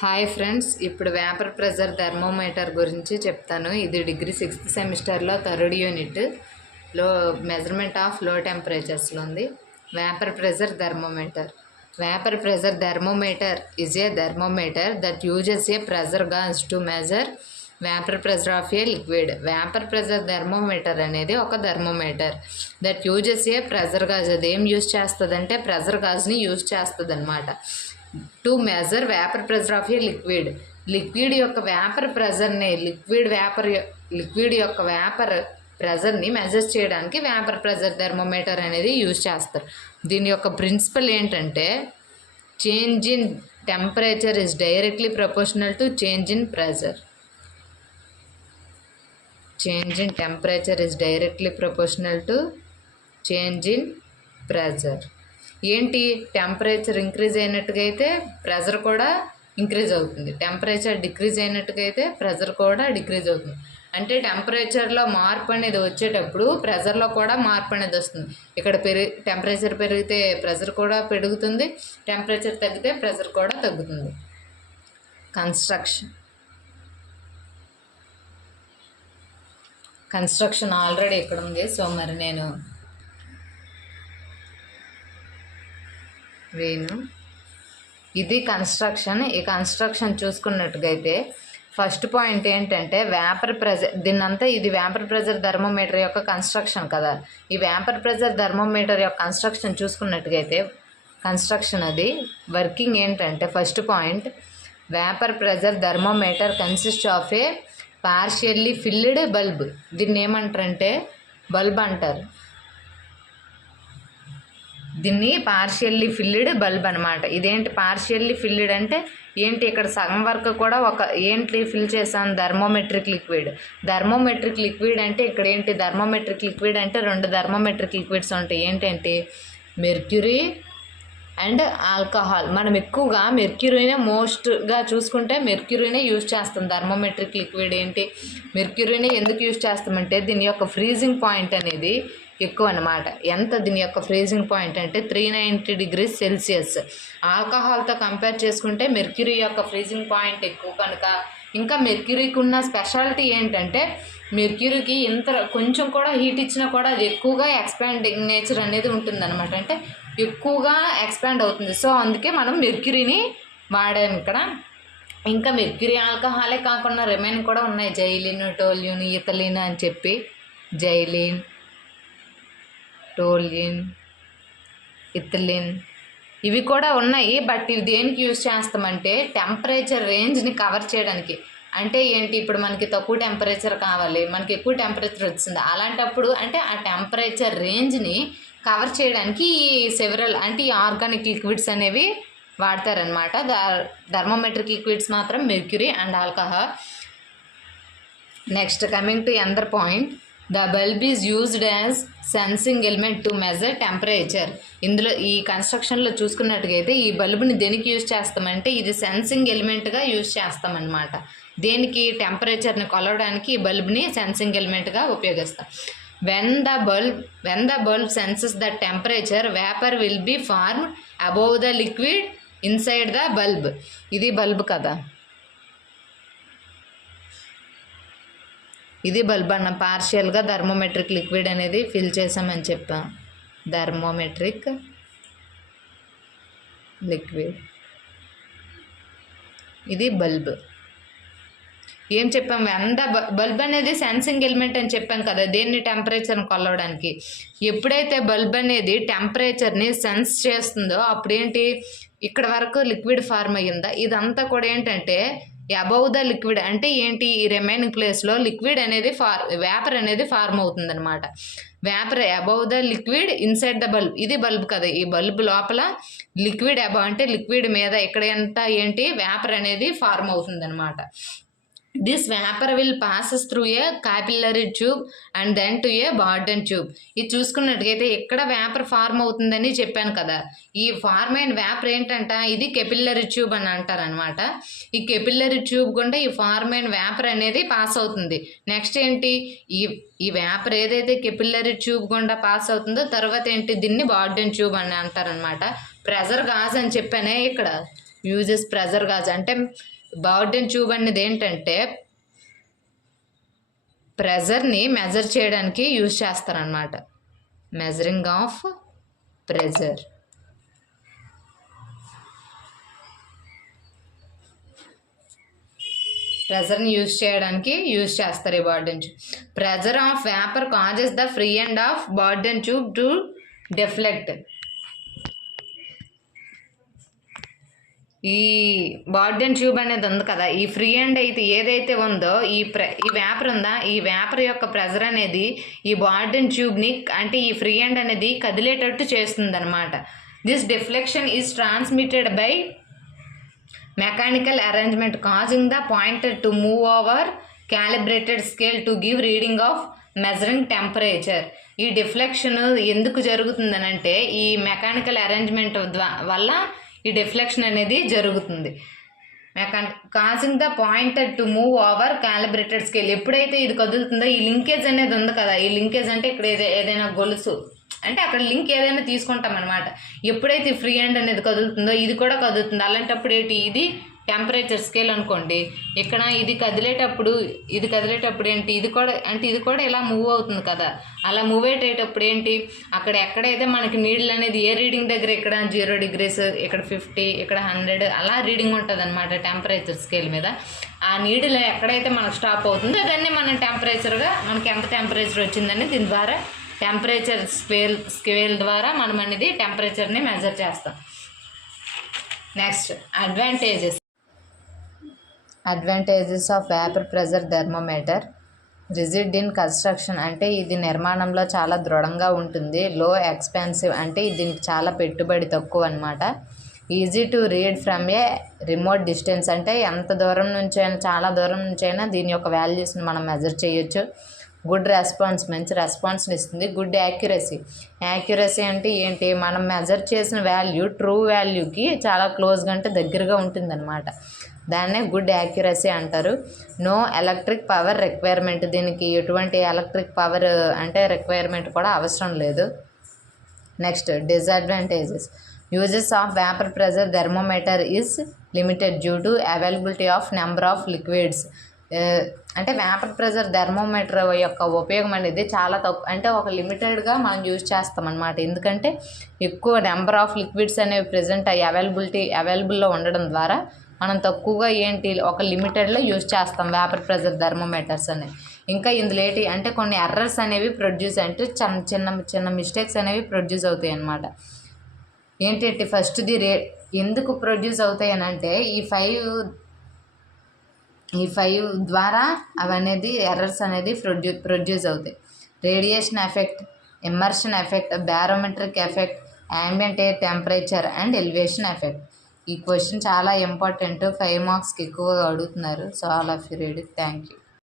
Hi friends, ఇప్పుడు vapour pressure thermometer గురించి చెప్తాను. ఇది డిగ్రీ 6th సెమిస్టర్లో 3rd యూనిట్ లో మెజర్మెంట్ ఆఫ్ లో టెంపరేచర్స్లో ఉంది. Vapour pressure thermometer. Vapour pressure thermometer is a thermometer that uses A pressure gauge to measure vapour pressure of A liquid. Vapour pressure thermometer అనేది ఒక thermometer that uses A pressure gauge. అది ఏం use చేస్తుందంటే pressure గాజ్ని use చేస్తుంది అనమాట. To measure vapour pressure of A liquid. Liquid యొక్క vapour ప్రెజర్ని liquid యొక్క vapour ప్రెజర్ని measure చేయడానికి వేపర్ ప్రెజర్ థర్మోమీటర్ అనేది యూజ్ చేస్తారు. దీని యొక్క ప్రిన్సిపల్ ఏంటంటే change in temperature is directly proportional to change in pressure. Change in temperature is directly proportional to change in pressure. ఏంటి, temperature increase అయినట్టుగా అయితే ప్రెజర్ కూడా ఇంక్రీజ్ అవుతుంది, టెంపరేచర్ డిక్రీజ్ అయినట్టుగా అయితే ప్రెజర్ కూడా డిక్రీజ్ అవుతుంది. అంటే టెంపరేచర్లో మార్పు అనేది వచ్చేటప్పుడు ప్రెజర్లో కూడా మార్పు అనేది వస్తుంది. ఇక్కడ టెంపరేచర్ పెరిగితే ప్రెజర్ కూడా పెరుగుతుంది, టెంపరేచర్ తగ్గితే ప్రెజర్ కూడా తగ్గుతుంది. కన్స్ట్రక్షన్ ఆల్రెడీ ఇక్కడ ఉంది. సో మరి నేను ఇది కన్స్ట్రక్షన్. ఈ కన్స్ట్రక్షన్ చూసుకున్నట్టుగైతే ఫస్ట్ పాయింట్ ఏంటంటే వేపర్ ప్రెజర్. ఇది వేపర్ ప్రెజర్ థర్మోమీటర్ యొక్క కన్స్ట్రక్షన్ కదా. ఈ వేపర్ ప్రెజర్ థర్మోమీటర్ యొక్క కన్స్ట్రక్షన్ చూసుకున్నట్టుగైతే అది వర్కింగ్ ఏంటంటే first point, vapour pressure thermometer consist of a partially filled bulb. దీన్ని ఏమంటారంటే బల్బ్ అంటారు. దీన్ని పార్షియల్లీ ఫిల్డ్ బల్బ్ అనమాట. ఇదేంటి పార్షియల్లీ ఫిల్డ్ అంటే ఏంటి, ఇక్కడ సగం వరకు కూడా ఫిల్ చేసాం థర్మోమెట్రిక్ లిక్విడ్. థర్మోమెట్రిక్ లిక్విడ్ అంటే ఇక్కడ ఏంటి, థర్మోమెట్రిక్ లిక్విడ్ అంటే 2 థర్మోమెట్రిక్ లిక్విడ్స్ ఉంటాయి. ఏంటంటే మెర్క్యూరీ అండ్ ఆల్కహాల్. మనం ఎక్కువగా మెర్క్యూరీనే మోస్ట్గా చూసుకుంటే మెర్క్యూరీనే యూజ్ చేస్తాం. థర్మోమెట్రిక్ లిక్విడ్ ఏంటి, మెర్క్యూరీనే ఎందుకు యూజ్ చేస్తామంటే దీని యొక్క ఫ్రీజింగ్ పాయింట్ అనేది ఎక్కువ అనమాట. దీని యొక్క ఫ్రీజింగ్ పాయింట్ అంటే 390 degrees Celsius. ఆల్కహాల్తో కంపేర్ చేసుకుంటే మెర్క్యూరీ యొక్క ఫ్రీజింగ్ పాయింట్ ఎక్కువ కనుక, ఇంకా మెర్క్యూరీకి ఉన్న స్పెషాలిటీ ఏంటంటే మెర్క్యూరీకి కొంచెం కూడా హీట్ ఇచ్చినా కూడా అది ఎక్కువగా ఎక్స్పాండింగ్ నేచర్ అనేది ఉంటుందన్నమాట. అంటే ఎక్కువగా ఎక్స్పాండ్ అవుతుంది. సో అందుకే మనం మెర్క్యూరీని వాడాము ఇక్కడ. ఇంకా మెర్క్యూరీ ఆల్కహాలే కాకుండా రిమైనింగ్ కూడా ఉన్నాయి, జైలిన్, టోల్యూన్, ఇథలిన్ అని చెప్పి. జైలిన్, టోల్యూన్, ఇథిలిన్ ఇవి కూడా ఉన్నాయి. బట్ ఇవి దేనికి యూజ్ చేస్తామంటే టెంపరేచర్ రేంజ్ని కవర్ చేయడానికి. అంటే ఏంటి, ఇప్పుడు మనకి తక్కువ టెంపరేచర్ కావాలి, మనకి ఎక్కువ టెంపరేచర్ వచ్చింది, అలాంటప్పుడు అంటే ఆ టెంపరేచర్ రేంజ్ని కవర్ చేయడానికి ఈ సెవరల్ అంటే ఈ ఆర్గానిక్ లిక్విడ్స్ అనేవి వాడతారనమాట. థర్మోమెట్రిక్ లిక్విడ్స్ మాత్రం mercury and alcohol. Next coming to another point, the bulb is used as sensing element to measure temperature. ఇందులో ఈ కన్స్ట్రక్షన్లో చూసుకున్నట్టుగైతే ఈ బల్బుని దేనికి యూజ్ చేస్తామంటే ఇది సెన్సింగ్ ఎలిమెంట్గా యూజ్ చేస్తామన్నమాట. దేనికి, టెంపరేచర్ని కొలవడానికి ఈ బల్బ్ని సెన్సింగ్ ఎలిమెంట్గా ఉపయోగిస్తాం. When the bulb senses the temperature vapour will be formed above the liquid inside the bulb. ఇది బల్బ్ కదా, ఇది బల్బ్ అన్న. పార్షియల్గా థర్మోమెట్రిక్ లిక్విడ్ అనేది ఫిల్ చేసామని చెప్పాం. థర్మోమెట్రిక్ లిక్విడ్, ఇది బల్బ్. ఏం చెప్పాం, బల్బ్ అనేది సెన్సింగ్ ఎలిమెంట్ అని చెప్పాం కదా, దేన్ని, టెంపరేచర్ని కొలవడానికి. ఎప్పుడైతే బల్బ్ అనేది టెంపరేచర్ని సెన్స్ చేస్తుందో అప్పుడేంటి, ఇక్కడ వరకు లిక్విడ్ ఫార్మ్ అయ్యిందా, ఇదంతా కూడా ఏంటంటే అబౌవ్ ద లిక్విడ్ అంటే ఏంటి, ఈ రిమైనింగ్ ప్లేస్లో లిక్విడ్ అనేది వేపర్ అనేది ఫార్మ్ అవుతుందన్నమాట. Vapour above the liquid inside the bulb. ఇది బల్బ్ కదా, ఈ బల్బ్ లోపల లిక్విడ్ అబౌవ్ అంటే లిక్విడ్ మీద ఇక్కడ ఎంత వేపర్ అనేది ఫార్మ్ అవుతుందన్నమాట. This vapour will passes through a capillary tube and then to a Bourdon tube. ఇది చూసుకున్నట్టుగైతే ఎక్కడ వేపర్ ఫార్మ్ అవుతుందని చెప్పాను కదా, ఈ ఫార్మ్ అయిన వేపర్ ఏంటంట, ఇది కెపిల్లరీ ట్యూబ్ అని అంటారనమాట. ఈ కెపిల్లరీ ట్యూబ్ గుండా ఈ ఫార్మ్ అయిన వేపర్ అనేది పాస్ అవుతుంది. నెక్స్ట్ ఏంటి, ఈ వేపర్ ఏదైతే కెపిల్లరీ ట్యూబ్ గుండా పాస్ అవుతుందో తర్వాత ఏంటి, దీన్ని బార్డన్ ట్యూబ్ అని అంటారనమాట. ప్రెజర్ గాజ్ అని చెప్పానే ఇక్కడ, యూజెస్ ప్రెజర్ గాజ్ అంటే బార్డెన్ ట్యూబ్ అనేది ఏంటంటే ప్రెజర్ని మెజర్ చేయడానికి యూజ్ చేస్తారనమాట. Measuring of pressure. ప్రెజర్ని యూజ్ చేయడానికి యూజ్ చేస్తారు ఈ Bourdon tube. Pressure of vapour causes the free end of Bourdon tube to deflect. ఈ బార్డెన్ ట్యూబ్ అనేది ఉంది కదా, ఈ ఫ్రీ ఎండ్ అయితే ఏదైతే ఉందో ఈ వేపర్ ఉందా, ఈ వేపర్ యొక్క ప్రెజర్ అనేది ఈ బార్డెన్ ట్యూబ్ని అంటే ఈ ఫ్రీ ఎండ్ అనేది కదిలేటట్టు చేస్తుంది అనమాట. This deflection is transmitted by mechanical arrangement causing the pointer to move over calibrated scale to give reading of measuring temperature. ఈ డిఫ్లెక్షన్ ఎందుకు జరుగుతుందనంటే ఈ మెకానికల్ అరేంజ్మెంట్ వల్ల ఈ డిఫ్లెక్షన్ అనేది జరుగుతుంది. Causing the pointer to move over calibrated scale. ఎప్పుడైతే ఇది కదులుతుందో ఈ లింకేజ్ అనేది ఉంది కదా, ఈ లింకేజ్ అంటే ఇక్కడ ఏదైనా గొలుసు అంటే అక్కడ లింక్ ఏదైనా తీసుకుంటాం అనమాట. ఎప్పుడైతే ఫ్రీ హ్యాండ్ అనేది కదులుతుందో ఇది కూడా కదులుతుంది. అలాంటప్పుడు ఏంటి, ఇది టెంపరేచర్ స్కేల్ అనుకోండి. ఇక్కడ ఇది కదిలేటప్పుడు ఏంటి, ఇది కూడా ఇలా మూవ్ అవుతుంది కదా. అలా మూవ్ అయ్యేటప్పుడు ఏంటి, అక్కడ ఎక్కడైతే మనకి నీళ్ళు అనేది ఏ రీడింగ్ దగ్గర ఇక్కడ 0 degrees, ఇక్కడ 50, ఇక్కడ 100 అలా రీడింగ్ ఉంటుంది అనమాట టెంపరేచర్ స్కేల్ మీద. ఆ నీడిలో ఎక్కడైతే మనకు స్టాప్ అవుతుందో దాన్ని మనం టెంపరేచర్గా మనకి ఎంత టెంపరేచర్ వచ్చిందని దీని ద్వారా టెంపరేచర్ స్కేల్ ద్వారా మనం అనేది టెంపరేచర్ని మెజర్ చేస్తాం. Next advantages of vapour pressure thermometer. Rigid in construction అంటే ఇది నిర్మాణంలో చాలా దృఢంగా ఉంటుంది. లో ఎక్స్పెన్సివ్ అంటే దీనికి చాలా పెట్టుబడి తక్కువ అనమాట. Easy to read from A remote distance అంటే ఎంత దూరం నుంచైనా చాలా దూరం నుంచైనా దీని యొక్క వాల్యూస్ని మనం మెజర్ చేయొచ్చు. గుడ్ రెస్పాన్స్ మంచి రెస్పాన్స్ని ఇస్తుంది. గుడ్ యాక్యురసీ అంటే ఏంటి, మనం మెజర్ చేసిన వాల్యూ ట్రూ వాల్యూకి చాలా క్లోజ్గా అంటే దగ్గరగా ఉంటుందన్నమాట. దాన్నే గుడ్ యాక్యురసీ అంటారు. నో ఎలక్ట్రిక్ పవర్ రిక్వైర్మెంట్, దీనికి ఎటువంటి ఎలక్ట్రిక్ పవర్ అంటే రిక్వైర్మెంట్ కూడా అవసరం లేదు. Next disadvantages. Uses of vapour pressure thermometer is limited due to availability of number of liquids. అంటే వేపర్ ప్రెజర్ థర్మోమీటర్ యొక్క ఉపయోగం అనేది చాలా తక్కువ, అంటే ఒక లిమిటెడ్గా మనం యూజ్ చేస్తాం అనమాట. ఎందుకంటే ఎక్కువ నెంబర్ ఆఫ్ లిక్విడ్స్ అనేవి ప్రజెంట్ అవైలబుల్లో ఉండడం ద్వారా మనం తక్కువగా ఒక లిమిటెడ్లో యూజ్ చేస్తాం వేపర్ ప్రెజర్ థర్మోమీటర్స్ అనేవి. ఇంకా ఇందులో అంటే కొన్ని ఎర్రర్స్ అనేవి ప్రొడ్యూస్ అంటే చిన్న మిస్టేక్స్ అనేవి ప్రొడ్యూస్ అవుతాయి అన్నమాట. ఏంటంటే ఫస్ట్ది ఎందుకు ప్రొడ్యూస్ అవుతాయి అని అంటే ఈ ఫైవ్ ద్వారా అవనేది ఎర్రర్స్ అనేది ప్రొడ్యూస్ అవుతాయి. Radiation effect, immersion effect, barometric effect, ambient air temperature and elevation effect. ఈ క్వశ్చన్ చాలా ఇంపార్టెంట్, 5 మార్క్స్కి ఎక్కువగా అడుగుతున్నారు. So all of you read it. Thank you.